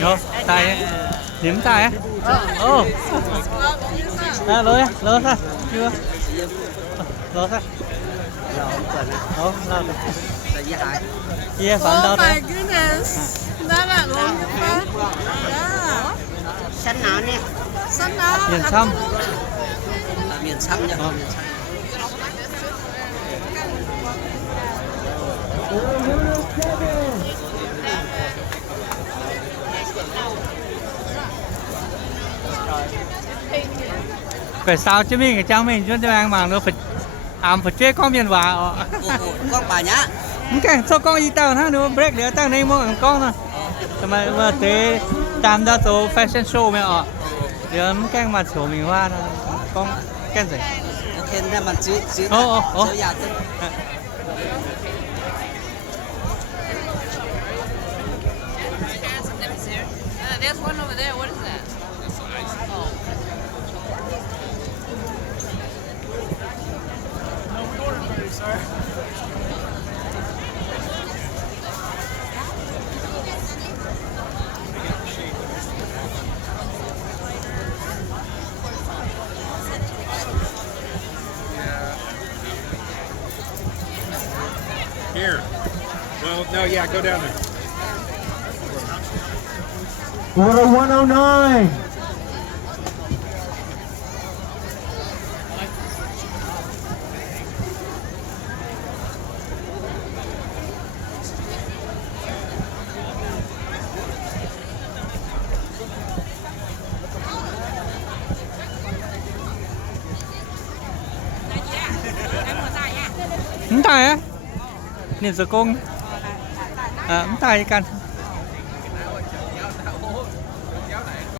Đâu, tay ấy. Nhím tay á. Ồ. Lỡ ra. Chưa. Lỡ ra. Ồ, lỡ ra. Yeah, phản đâu Oh my goodness. Đó là ngon nhất đó. Yeah. Xanh nào nè. Xanh đó. Miền Sâm. Miền Sâm nha. Phải sao chứ mình ở trong mình chúng ta mang màng nó phải phải chơi con miền hòa. Con bà nhá. Cái sao con đi tao nó nữa break nữa tao này mua con thôi. Mà thế tam đa số fashion show mẹ ạ. Giờ cái mặt số mình hoa con cái gì? Thêm ra mặt chữ chữ. Ồ. There's one over there. What is that? Oh. No, we ordered already, sir. Here. Well, no, yeah, go down there. Order 109. Không tài á. Nhìn giờ con. Không tài can.